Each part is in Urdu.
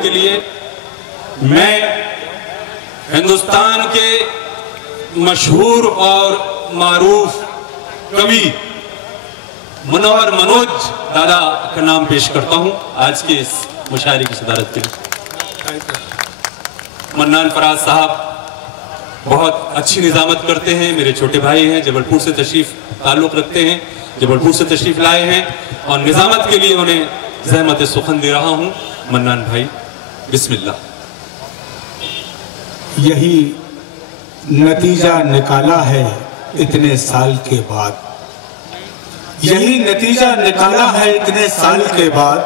نظامت کے لیے میں ہندوستان کے مشہور اور معروف کوی منور منوج دادا کا نام پیش کرتا ہوں آج کے اس مشاعرے کی صدارت کے لیے۔ منان فراز صاحب بہت اچھی نظامت کرتے ہیں، میرے چھوٹے بھائی ہیں، جبل پور سے تشریف تعلق رکھتے ہیں، جبل پور سے تشریف لائے ہیں اور نظامت کے لیے انہیں زحمت سخن دے رہا ہوں۔ منان بھائی بسم اللہ۔ یہی نتیجہ نکالا ہے اتنے سال کے بعد، یہی نتیجہ نکالا ہے اتنے سال کے بعد،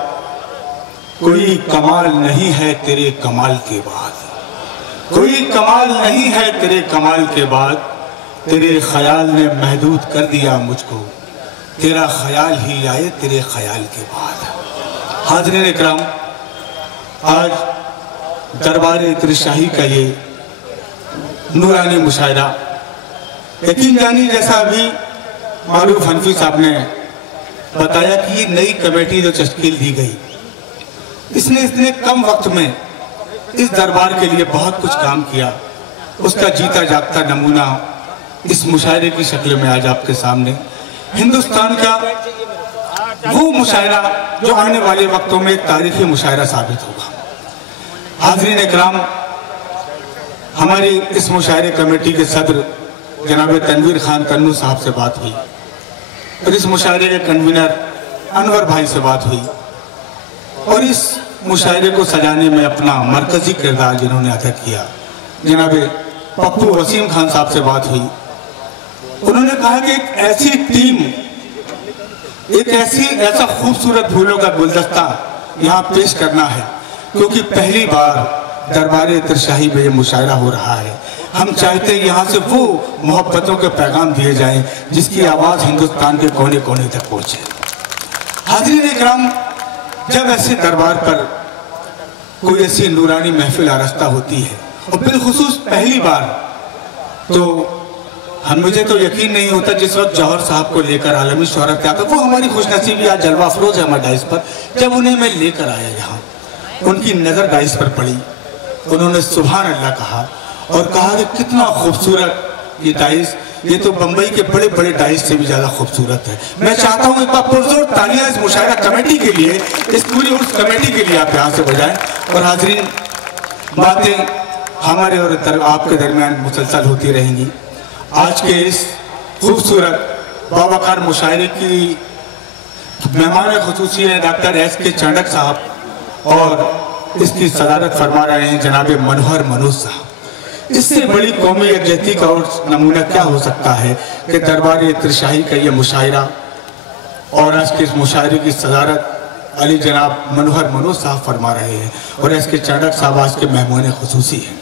کوئی کمال نہیں ہے تیرے کمال کے بعد، کوئی کمال نہیں ہے تیرے کمال کے بعد، تیرے خیال نے محدود کر دیا مجھ کو، تیرا خیال ہی آئے تیرے خیال کے بعد۔ حاضرین اکرام، آج دربار ترشاہی کا یہ نورانی مشاعرہ یقین جانی جیسا ابھی معروف حنفی صاحب نے بتایا کہ یہ نئی کمیٹی جو تشکیل دی گئی، اس نے کم وقت میں اس دربار کے لیے بہت کچھ کام کیا، اس کا جیتا جاگتا نمونہ اس مشاعرے کی شکل میں آج آپ کے سامنے ہندوستان کا وہ مشاعرہ جو آنے والے وقتوں میں ایک تاریخی مشاعرہ ثابت ہوگا۔ حاضرین اکرام، ہماری اس مشاعرے کمیٹی کے صدر جناب تنویر خان تنو صاحب سے بات ہوئی اور اس مشاعرے کے کنوینر انور بھائی سے بات ہوئی اور اس مشاعرے کو سجانے میں اپنا مرکزی کردار جنہوں نے ادا کیا جناب پپو وسیم خان صاحب سے بات ہوئی۔ انہوں نے کہا کہ ایک ایسی ٹیم، ایک ایسا خوبصورت پھولوں کا گلدستہ یہاں پیش کرنا ہے کیونکہ پہلی بار دربار ترشاہی میں یہ مشاعرہ ہو رہا ہے۔ ہم چاہتے ہیں یہاں سے وہ محبتوں کے پیغام دیے جائیں جس کی آواز ہندوستان کے کونے کونے تک پہنچے۔ حاضرین اکرام، جب ایسے دربار پر کوئی ایسی نورانی محفل آراستہ ہوتی ہے اور بالخصوص پہلی بار، تو مجھے تو یقین نہیں ہوتا جس وقت جوہر صاحب کو لے کر عالمی شہرت کیا تھا، وہ ہماری خوش نصیبی آج جلوہ افروز ہے ہمارے ڈائس پر، جب انہیں میں لے کر آیا یہاں ان کی نظر ڈائس پر پڑی، انہوں نے سبحان اللہ کہا اور کہا کہ کتنا خوبصورت یہ ڈائس، یہ تو بمبئی کے بڑے بڑے ڈائس سے بھی زیادہ خوبصورت ہے۔ میں چاہتا ہوں ایک بار پرزور تالیاں اس مشاعرہ کمیٹی کے لیے، اس پوری اس کمیٹی کے لیے آپ یہاں سے بجائیں۔ اور حاضرین، باتیں ہمارے اور آپ کے درمیان مسلسل ہوتی رہیں گی۔ آج کے اس خوبصورت باوقار مشاعرے کی مہمان خصوصی ہیں ڈاکٹر ایس کے چانڈک صاحب اور اس کی صدارت فرما رہے ہیں جناب منوہر منوج صاحب۔ اس سے بڑی قومی یکجہتی کا اور نمونہ کیا ہو سکتا ہے کہ دربار ترشاہی کا یہ مشاعرہ اور آج کے اس مشاعرے کی صدارت علی جناب منوہر منوج صاحب فرما رہے ہیں اور ایس کے چانڈک صاحب آج کے مہمان خصوصی ہیں۔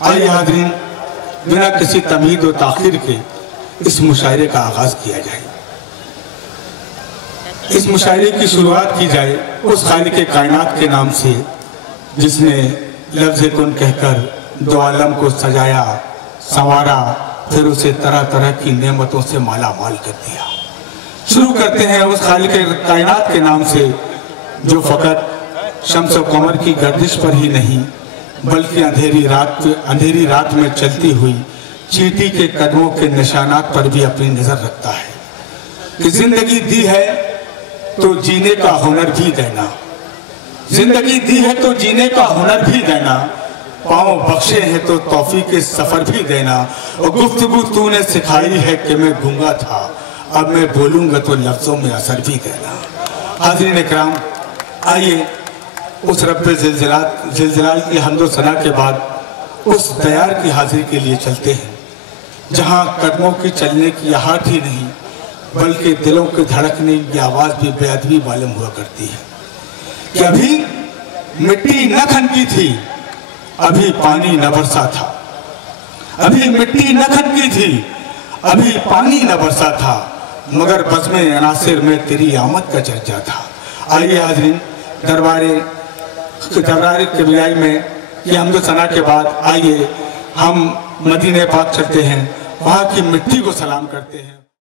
آئیے حاضرین، بنا کسی تمہید و تاخیر کے اس مشاعرے کا آغاز کیا جائے۔ اس مشاعرے کی شروعات کی جائے اس خالق کائنات کے نام سے جس نے لفظ کن کہہ کر دو عالم کو سجایا، سنوارا، پھر اسے طرح طرح کی نعمتوں سے مالا مال کر دیا۔ شروع کرتے ہیں اس خالق کائنات کے نام سے جو فقط شمس و قمر کی گردش پر ہی نہیں بلکہ اندھیری رات میں چلتی ہوئی چیٹی کے قدموں کے نشانات پر بھی اپنی نظر رکھتا ہے کہ زندگی دی ہے تو جینے کا ہنر بھی دینا، زندگی دی ہے تو جینے کا ہنر بھی دینا، پاؤں بخشے ہیں تو توفیق سفر بھی دینا، اور گفتگو تو نے سکھائی ہے کہ میں گونگا تھا اب میں بولوں گا تو لفظوں میں اثر بھی دینا۔ حاضرین اکرام، آئیے اس رب زلزلال کی حمد و ثنا کے بعد اس دیار کی حاضری کے لیے چلتے ہیں جہاں قدموں کی چلنے کی آہٹ ہی نہیں بلکہ دلوں کے دھڑکنے کی آواز بھی بے ادبی معلوم ہوا کرتی ہے کہ ابھی مٹی نہ کھنکی تھی، ابھی پانی نہ برسا تھا، ابھی مٹی نہ کھنکی تھی، ابھی پانی نہ برسا تھا، مگر بزم عناصر میں تیری آمد کا چرچا تھا۔ آئیے حاضرین، دربار کبریائی میں یہ حمد و ثنا کے بعد آئیے ہم مدینہ پاک چلتے ہیں، وہاں کی مٹی کو سلام کرتے ہیں۔